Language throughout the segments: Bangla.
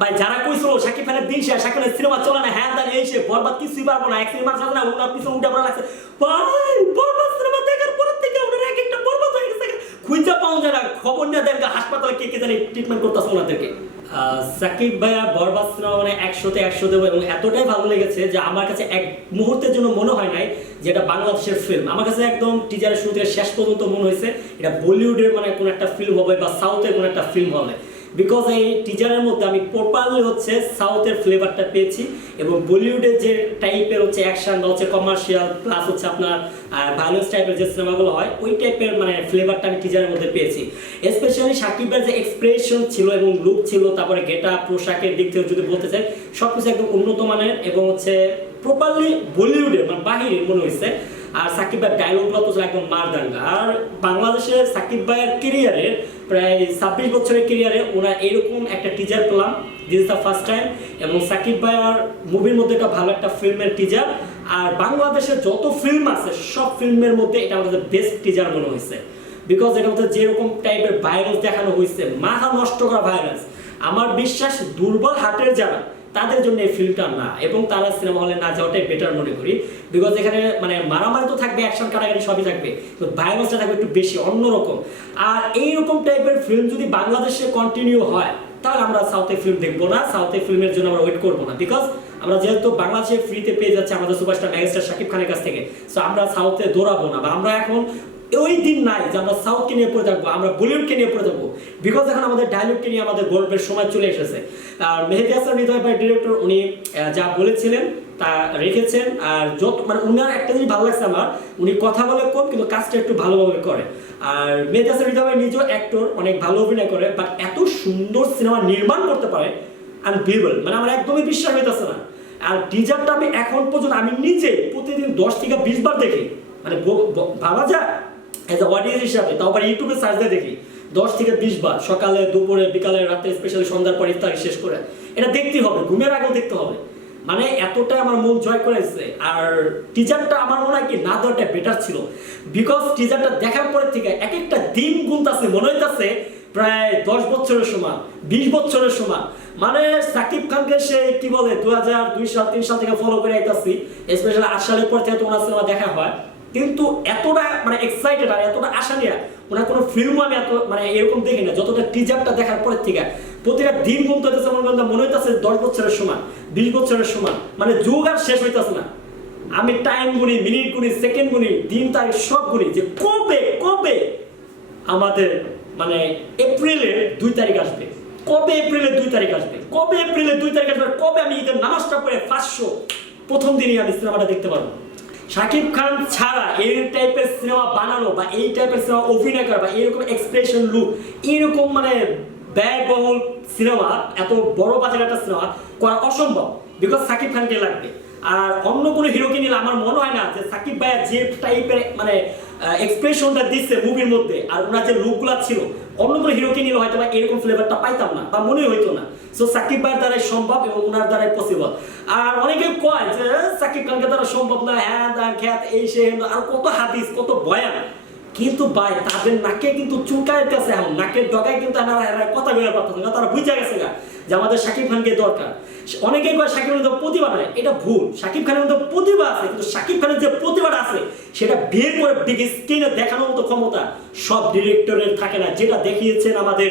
ভাই, যারা কইছিল শাকিব খানের দিন শেষ সিনেমা চলে না হ্যাঁ বরবাদ কিছুই পারব না, এক সিনেমা না পিছনে উঠে পড়া লাগছে। ভাই, বরবাদ সিনেমা দেখার পর থেকে ওনার এক একটা বরবাদ হয়ে গেছে। খবর নিয়ে দেন হাসপাতালে কে কে ট্রিটমেন্ট করতেছে ওনাদেরকে। সাকিব ভাইয়া, বরবাদ সিনেমা মানে একশোতে একশো দেবো এবং এতটাই ভালো লেগেছে যে আমার কাছে এক মুহূর্তের জন্য মনে হয় নাই যে এটা বাংলাদেশের ফিল্ম আমার কাছে একদম টিজারের শুরু থেকে শেষ পর্যন্ত মনে হয়েছে, এটা বলিউডের মানে কোনো একটা ফিল্ম হবে বা সাউথের কোনো একটা ফিল্ম হবে। বিকজ এই টিজারের মধ্যে আমি প্রপারলি হচ্ছে সাউথের ফ্লেভারটা পেয়েছি এবং বলিউডের যে টাইপের হচ্ছে অ্যাকশন বা হচ্ছে কমার্শিয়াল প্লাস হচ্ছে আপনার ভায়োলেন্স টাইপের যে সিনেমাগুলো হয়, ওই টাইপের মানে ফ্লেভারটা আমি টিজারের মধ্যে পেয়েছি। স্পেশালি সাকিবের যে এক্সপ্রেশন ছিল এবং লুক ছিল, তারপরে গেটা পোশাকের দিক থেকে যদি বলতে চাই সব কিছু একদম উন্নত মানের এবং হচ্ছে প্রপারলি বলিউডের মানে বাহিরের মনে হয়েছে আর সাকিব ভাইয়ের ডায়লগুলো তো একদম মারদাঙ্গা। আর বাংলাদেশের সাকিব ভাইয়ের কেরিয়ারের প্রায় ছাব্বিশ বছরের কেরিয়ারে ওরা এরকম একটা টিজার পেলাম দিস দ্য ফার্স্ট টাইম এবং সাকিব ভাইয়ার মুভির মধ্যে একটা ভালো একটা ফিল্মের টিজার আর বাংলাদেশের যত ফিল্ম আছে, সব ফিল্মের মধ্যে এটা আমাদের বেস্ট টিজার মনে হয়েছে। বিকজ এটা হচ্ছে যেরকম টাইপের ভাইরাস দেখানো হয়েছে, মাথা নষ্ট করা ভাইরাস আমার বিশ্বাস দুর্বল হার্টের যারা তাদের জন্য এই ফিল্মটা না। এবং তারা সিনেমা হলে না যাওয়াটাই বেটার মনে করি। বিকজ এখানে মানে মারামারি তো থাকবে অ্যাকশন কাটাকাটি সবই থাকবে। তো ভায়োলেন্সটা থাকবে একটু বেশি, অন্যরকম। আর এইরকম টাইপের ফিল্ম যদি বাংলাদেশে কন্টিনিউ হয়, তাহলে আমরা সাউথে ফিল্ম দেখব না। সাউথে ফিল্মের জন্য আমরা ওয়েট করব না। বিকজ আমরা যেহেতু বাংলাদেশে ফ্রিতে পেয়ে যাচ্ছি, আমাদের সুপারস্টার মেগাস্টার শাকিব খানের কাছ থেকে। সো আমরা সাউথে দৌড়াবো না। বা আমরা এখন ওই দিন নাই যে আমরা সাউথকে নিয়ে পড়ে থাকব, আমরা বলিউডকে নিয়ে পড়ে থাকব। বিকজ এখন আমাদের ডায়লগকে নিয়ে আমাদের গল্পের সময় চলে এসেছে। আর মেহেদি হাসান হৃদয় ভাই ডিরেক্টর উনি যা বলেছিলেন, তা রেখেছেন। আর যত মানে উনার একটা জিনিস ভালো লাগছে আমার, উনি কথা বলে কম, কিন্তু কাজটা একটু ভালোভাবে করে। আর মেহেদি হাসান হৃদয় ভাই নিজেও অ্যাক্টর অনেক ভালো অভিনয় করে বাট এত সুন্দর সিনেমা নির্মাণ করতে পারে আনবিলেবল মানে আমার একদমই বিশ্বাস হইতেছে না। আর টিজারটা আমি এখন পর্যন্ত আমি নিজে প্রতিদিন দশ থেকে বিশ বার দেখি। মানে ভাবা যায়? এজ এ অডিয়েন্স হিসাবে, তাও আবার ইউটিউবে সার্চ দিয়ে দেখি। দশ থেকে বিশ বার, সকালে, দুপুরে, বিকালে, রাতে স্পেশালি সন্ধ্যার পর ইফতারি শেষ করে। এটা দেখতেই হবে, ঘুমের আগেও দেখতে হবে। মানে এতটাই আমার মন জয় করেছে, আর টিজারটা আমার মনে হয় কি না দেওয়াটা বেটার ছিল। বিকজ টিজারটা দেখার পরে থেকে এক একটা দিন গুনতাছে, মনে হইতাছে প্রায় দশ বছরের সমান, বিশ বছরের সমান। মানে সাকিব খানকে সে কি বলে দু হাজার দুই সাল, তিন সাল থেকে ফলো করে আইতাছি স্পেশালি আট সালের পর থেকে তো ওনার সিনেমা দেখা হয়। কিন্তু এতটা মানে এক্সাইটেড আর এতটা আশা নিয়ে ওনার কোনো ফিল্ম আমি এত মানে এরকম দেখি না, যতটা টিজারটা দেখার পরের থেকে। প্রতিটা দিন গুনতে হইতেছে, মনে করেন মনে হইতেছে দশ বছরের সমান, বিশ বছরের সমান মানে যুগ আর শেষ হইতেছে না। আমি টাইম গুনি মিনিট গুনি সেকেন্ড গুনি, দিন, তারিখ সব গুনি যে কবে কবে আমাদের মানে এপ্রিলের দুই তারিখ আসবে, কবে এপ্রিলের দুই তারিখ আসবে, কবে এপ্রিলের দুই তারিখ আসবে, কবে আমি ঈদের নামাজটা পড়ে পাঁচশো প্রথম দিনই আমি সিনেমাটা দেখতে পারব। শাকিব খান ছাড়া এই টাইপের সিনেমা বানানো বা এই টাইপের সিনেমা অভিনয় করা বা এরকম এক্সপ্রেশন লুক এরকম মানে ব্যয়বহুল সিনেমা এত বড় বাজার একটা সিনেমা করা অসম্ভব বিকজ শাকিব খানকে লাগবে। আর অন্য কোনো হিরোকে নিলে আমার মনে হয় না যে সাকিব ভাইয়া যে টাইপের মানে এক্সপ্রেশনটা দিচ্ছে মুভির মধ্যে, আর ওনার যে লুকগুলা ছিল, অন্য কোনো হিরোকে নিলে হয়তো বা এরকম ফ্লেভারটা পাইতাম না, বা মনে হইতো না। সো সাকিব ভাইয়ের দ্বারাই সম্ভব এবং ওনার দ্বারাই পসিবল আর অনেকে কয় যে, সাকিব খানকে দ্বারা সম্ভব না হ্যাঁ খ্যাত, এই সে আর কত হাদিস, কত বয়ান। কিন্তু ভাই, তাদের নাকে কিন্তু চুলকায় কাছে এখন। নাকের ডগায় কিন্তু এনারা কথা বলার পারতেছে না, তারা বুঝে গেছে না যে আমাদের শাকিব খানকে দরকার। অনেকেই কয় শাকিব খানের প্রতিভা নাই, এটা ভুল। শাকিব খানের মধ্যে প্রতিভা আছে, কিন্তু শাকিব খানের যে প্রতিভাটা আছে, সেটা বের করে বিগ স্ক্রিনে দেখানোর মতো ক্ষমতা সব ডিরেক্টরের থাকে না। যেটা দেখিয়েছেন আমাদের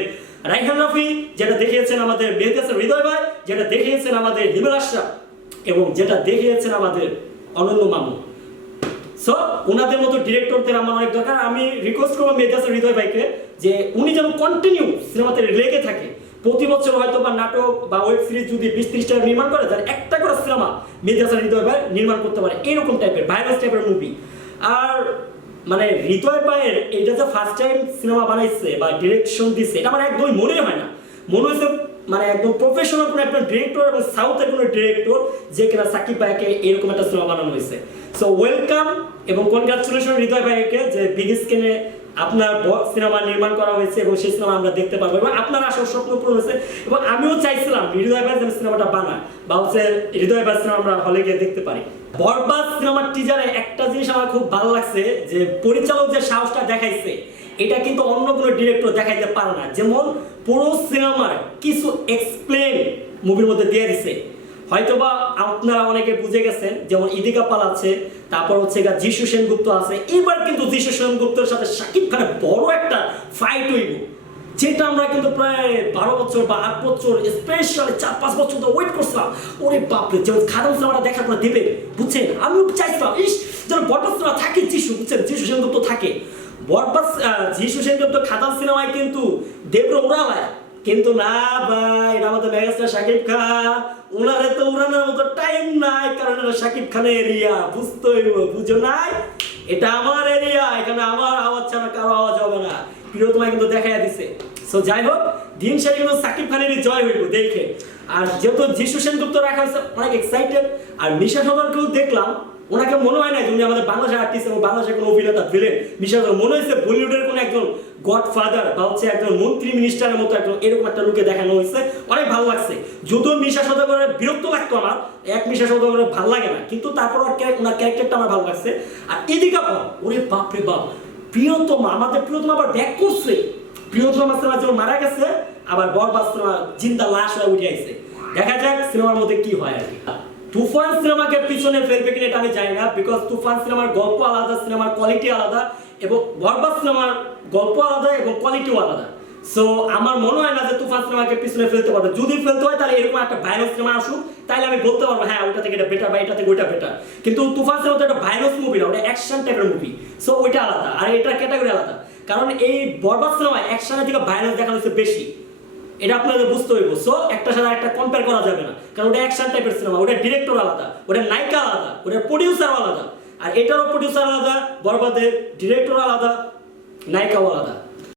রাইহান রফি, যেটা দেখিয়েছেন আমাদের মেহদাসের হৃদয় ভাই, যেটা দেখিয়েছেন আমাদের হিমেল আশরাফ, এবং যেটা দেখিয়েছেন আমাদের অনন্য মামু সো ওনাদের মতো ডিরেক্টরদের আমার অনেক দরকার। আমি রিকোয়েস্ট করব মেজাজ হৃদয় ভাইকে যে উনি যেন কন্টিনিউ সিনেমাতে লেগে থাকে। প্রতি বছর হয়তো বা নাটক বা ওয়েব সিরিজ যদি বিশ ত্রিশটা নির্মাণ করে, তাহলে একটা করে সিনেমা মেজাজ হৃদয় ভাই নির্মাণ করতে পারে। এরকম টাইপের ভাইরাস টাইপের মুভি আর মানে হৃদয় ভাইয়ের এটা যে ফার্স্ট টাইম সিনেমা বানাইছে বা ডিরেকশন দিচ্ছে এটা আমার একদমই মনে হয় না। মনে হয়েছে মানে একদম প্রফেশনাল কোনো একটা ডিরেক্টর এবং সাউথের কোনো ডিরেক্টর যে কিনা সাকিব ভাইকে এরকম একটা সিনেমা বানানো হয়েছে। সো ওয়েলকাম এবং কনগ্রাচুলেশন হৃদয় ভাইকে যে বিগ স্ক্রিনে আপনার সিনেমা নির্মাণ করা হয়েছে এবং সেই সিনেমা আমরা দেখতে পারব এবং আপনার আসল স্বপ্ন পূরণ হয়েছে এবং আমিও চাইছিলাম হৃদয় ভাই যেন সিনেমাটা বানায় বা হচ্ছে হৃদয় ভাই সিনেমা আমরা হলে গিয়ে দেখতে পারি। বরবাদ সিনেমার টিজারে একটা জিনিস আমার খুব ভালো লাগছে যে পরিচালক যে সাহসটা দেখাইছে এটা কিন্তু অন্য কোনো ডিরেক্টর দেখাইতে পারে না। যেমন পুরো সিনেমার কিছু এক্সপ্লেন মুভির মধ্যে দিয়ে দিছে। হয়তোবা আপনারা অনেকে বুঝে গেছেন, যেমন ইদিকা পাল আছে, তারপর হচ্ছে গা যিশু সেনগুপ্ত আছে। এবার কিন্তু যিশু সেনগুপ্তের সাথে শাকিব খানের বড় একটা ফাইট হইব। যেটা আমরা কিন্তু প্রায় বারো বছর বা আট বছর স্পেশালি চার পাঁচ বছর তো ওয়েট করছিলাম। ওরে বাপরে, যেমন খাদাম সিনেমাটা দেখার পর দেবে, বুঝছেন? আমিও চাইছিলাম, ইস, যেন সিনেমা থাকে যিশু, বুঝছেন? যিশু সেনগুপ্ত থাকে। আহ, যিশু সেনগুপ্ত খাদাম সিনেমায় কিন্তু দেব্র উড়ালায়। কিন্তু না ভাই এটা আমাদের মেগাস্টার শাকিব খান। ওনারে তো উড়ানোর মতো টাইম নাই কারণ এটা শাকিব খানের এরিয়া বুঝতে হইব বুঝো নাই? এটা আমার এরিয়া এখানে আমার আওয়াজ ছাড়া কারও আওয়াজ হবে না। প্রিয় তোমায় কিন্তু দেখাই দিছে। সো যাই হোক দিন শেষে কিন্তু সাকিব খানেরই জয় হইব দেখে। আর যেহেতু যিশু সেনগুপ্ত রাখা হয়েছে অনেক এক্সাইটেড আর মিশা সদরকেও দেখলাম। ওনাকে মনে হয় না যে উনি আমাদের বাংলাদেশের আর্টিস্ট এবং বাংলাদেশের কোনো অভিনেতা ভিলেন মিশা সদর মনে হয়েছে বলিউডের কোনো একজন গডফাদার বা হচ্ছে একজন মন্ত্রী মিনিস্টারের মতো একজন এরকম একটা লুকে দেখানো হয়েছে। অনেক ভালো লাগছে। যদিও মিশা সদাগরের বিরক্ত লাগতো আমার, এক মিশা সদাগরের ভালো লাগে না। কিন্তু তারপর ওনার ক্যারেক্টারটা আমার ভালো লাগছে। আর এদিকে পাও ওরে বাপ রে বাপ, প্রিয়তমা, আমাদের প্রিয়তমা আবার ব্যাক করছে। প্রিয়তমা সিনেমা যেমন মারা গেছে, আবার বরবাদ সিনেমা জিন্দা লাশ হয়ে উঠে আইছে। দেখা যাক সিনেমার মধ্যে কি হয় আর কি। তুফান সিনেমাকে পিছনে ফেলবে কিনা এটা আমি জানি না বিকজ তুফান সিনেমার গল্প আলাদা, সিনেমার কোয়ালিটি আলাদা এবং বরবাদ সিনেমার গল্প আলাদা এবং কোয়ালিটিও আলাদা। সো আমার মনে হয় না যে তুফান সিনেমাকে পিছনে ফেলতে পারবে। যদি ফেলতে হয়, তাহলে এরকম একটা ভাইরাস সিনেমা আসুক, তাহলে আমি বলতে পারব হ্যাঁ ওইটা থেকে এটা বেটার বা এটা থেকে ওইটা বেটার কিন্তু তুফান সিনেমা তো একটা ভাইরাস মুভি না, ওটা অ্যাকশন টাইপের মুভি সো ওইটা আলাদা, আর এটা ক্যাটাগরি আলাদা। কারণ এই বরবাদ সিনেমায় অ্যাকশনের থেকে ভাইরাস দেখানো হচ্ছে বেশি। এটা আপনাদের বুঝতে হইব। সো একটা সাথে একটা কম্পেয়ার করা যাবে না। কারণ ওটা অ্যাকশন টাইপের সিনেমা ওটা ডিরেক্টর আলাদা, ওটা নায়িকা আলাদা, ওটা প্রডিউসার আলাদা। আর এটারও প্রডিউসার আলাদা, বরবাদের ডিরেক্টর আলাদা, নায়িকাও আলাদা।